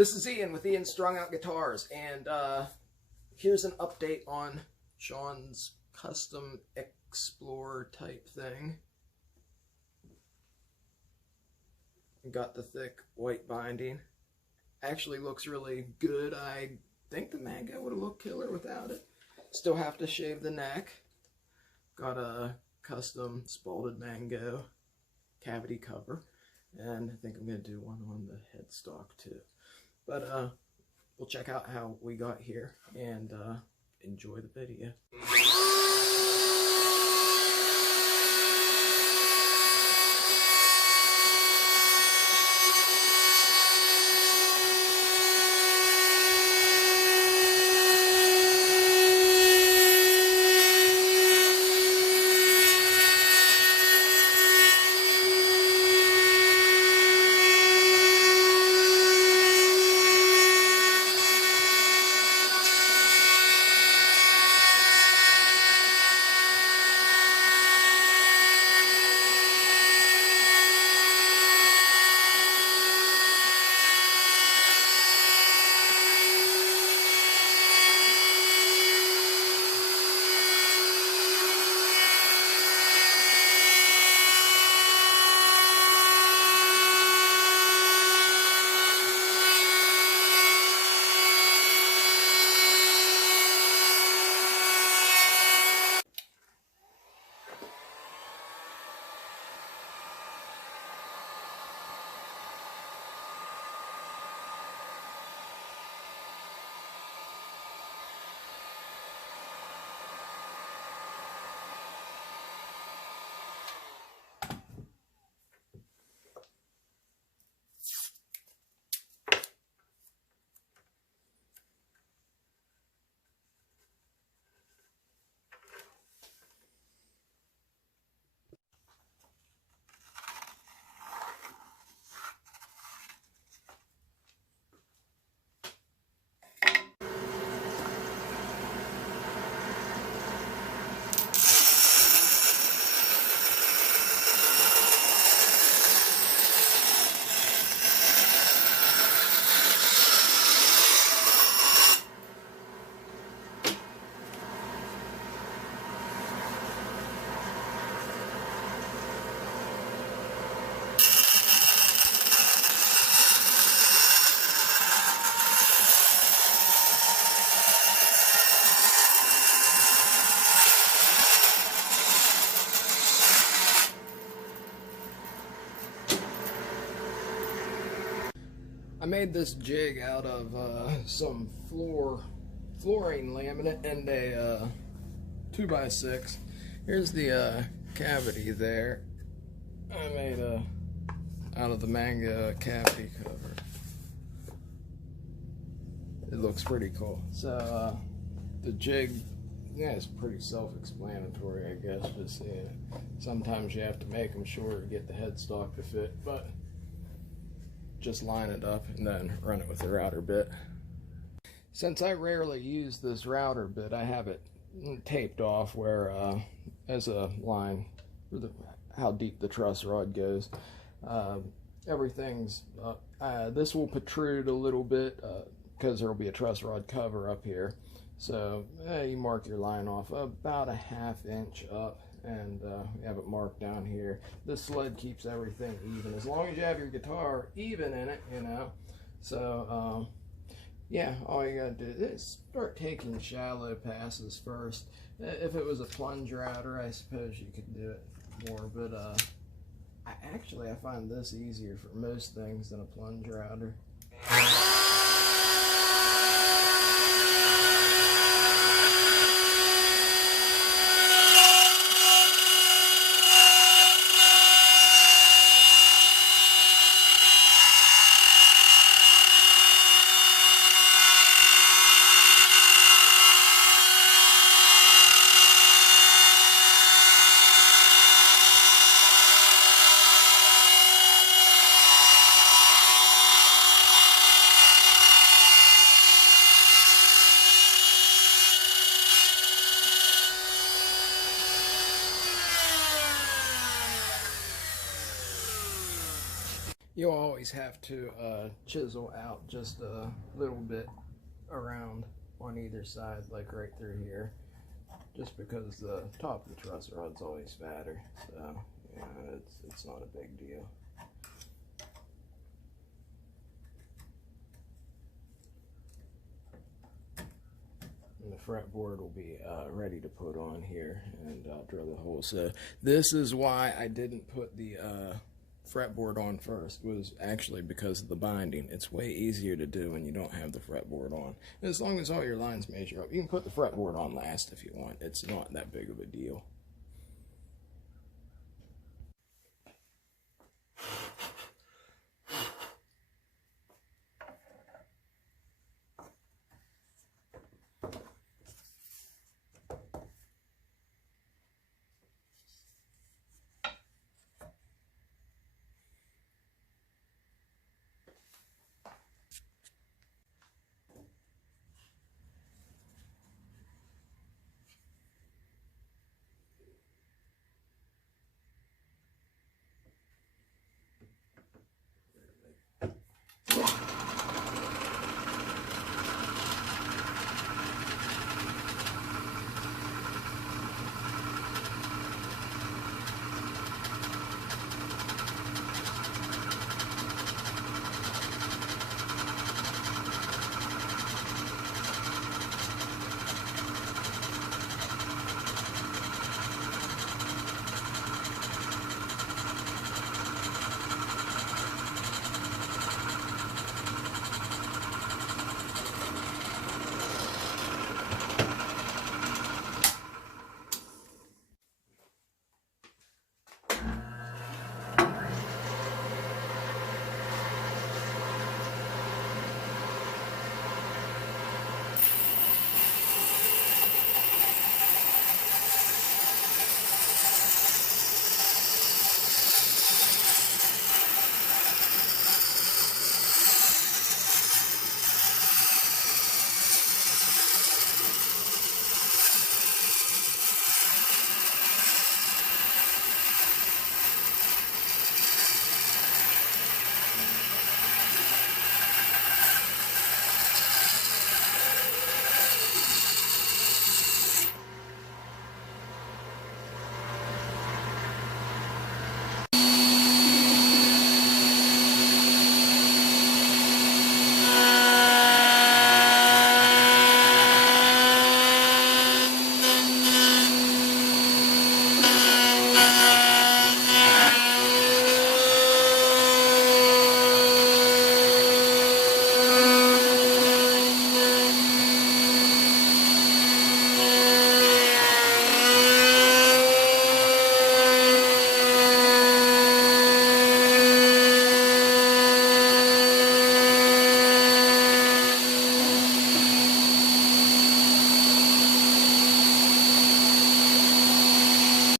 This is Ian with Ian Strung Out Guitars, and here's an update on Shawn's Custom Explorer type thing. Got the thick white binding. Actually looks really good. I think the mango would have looked killer without it. Still have to shave the neck. Got a custom spalted mango cavity cover, and I think I'm going to do one on the headstock too. But we'll check out how we got here and enjoy the video. I made this jig out of some flooring laminate and a 2x6. Here's the cavity there. I made out of the mango cavity cover. It looks pretty cool. So the jig, yeah, it's pretty self-explanatory, I guess. Just sometimes you have to make them shorter to get the headstock to fit, but just line it up and then run it with the router bit. Since I rarely use this router bit, I have it taped off where as a line for how deep the truss rod goes. Everything's this will protrude a little bit because there will be a truss rod cover up here. So you mark your line off about a 1/2 inch up, and we have it marked down here. This sled keeps everything even, as long as you have your guitar even in it, you know. So yeah, all you gotta do is start taking shallow passes first. If it was a plunge router, I suppose you could do it more, but I find this easier for most things than a plunge router. You'll always have to chisel out just a little bit around on either side, like right through here, just because the top of the truss rod's always fatter. So yeah, it's not a big deal. And the fretboard will be ready to put on here, and I'll drill the hole. So this is why I didn't put the fretboard on first, was actually because of the binding. It's way easier to do when you don't have the fretboard on. And as long as all your lines measure up, you can put the fretboard on last if you want. It's not that big of a deal.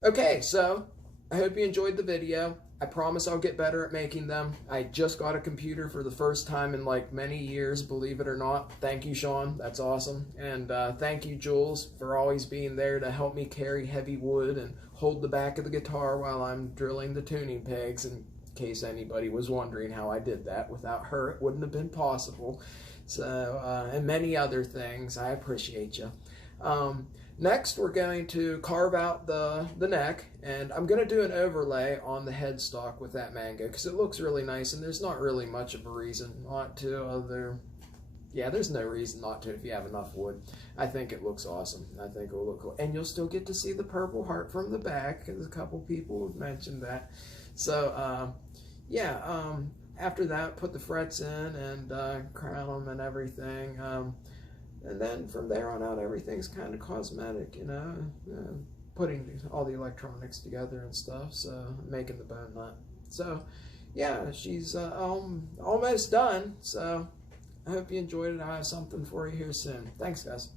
Okay, so I hope you enjoyed the video. I promise I'll get better at making them. I just got a computer for the first time in like many years, believe it or not. Thank you, Shawn. That's awesome. And thank you, Jules, for always being there to help me carry heavy wood and hold the back of the guitar while I'm drilling the tuning pegs, in case anybody was wondering how I did that. Without her, it wouldn't have been possible. So, and many other things. I appreciate you. Next, we're going to carve out the neck, and I'm going to do an overlay on the headstock with that mango because it looks really nice, and there's not really much of a reason not to. There's no reason not to if you have enough wood. I think it looks awesome. I think it will look cool. And you'll still get to see the purple heart from the back, because a couple people have mentioned that. So, after that, put the frets in and crown them and everything. And then from there on out, everything's kind of cosmetic, you know, putting all the electronics together and stuff, so making the bone nut. So, yeah, she's almost done, so I hope you enjoyed it. I'll have something for you here soon. Thanks, guys.